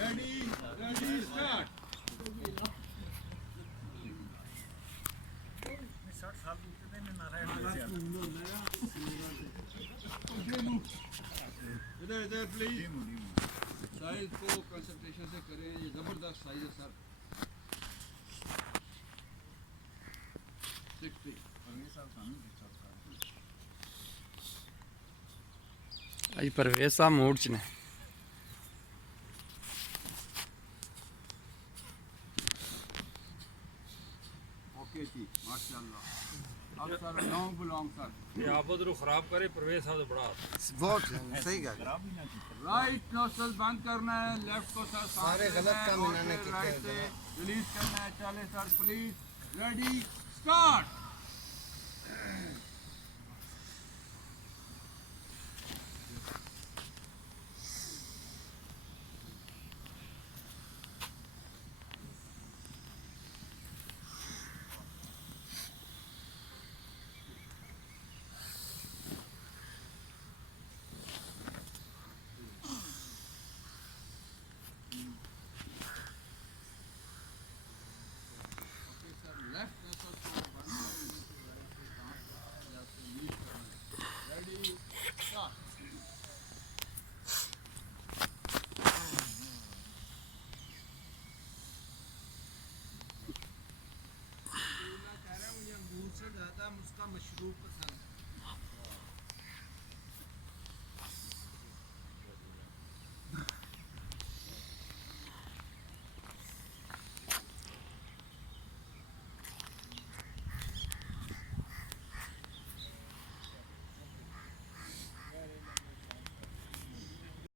Ready, start. इधर please size को कंसंट्रेशन से करें, ये जबरदस्त साइज है सर। 60 अज परवेज साहब मूड च ने। ओके जी माशाल्लाह। अब सर लॉन्ग बुलॉन्ग सर ये आप उधर खराब करे परवेज साहब तो बड़ा बहुत सही गल राइट नोस्टल बंद करना है, लेफ्ट को सर सारे गलत काम इन्होंने किए राइट से रिलीज करना है। चले सर प्लीज, रेडी स्टार्ट।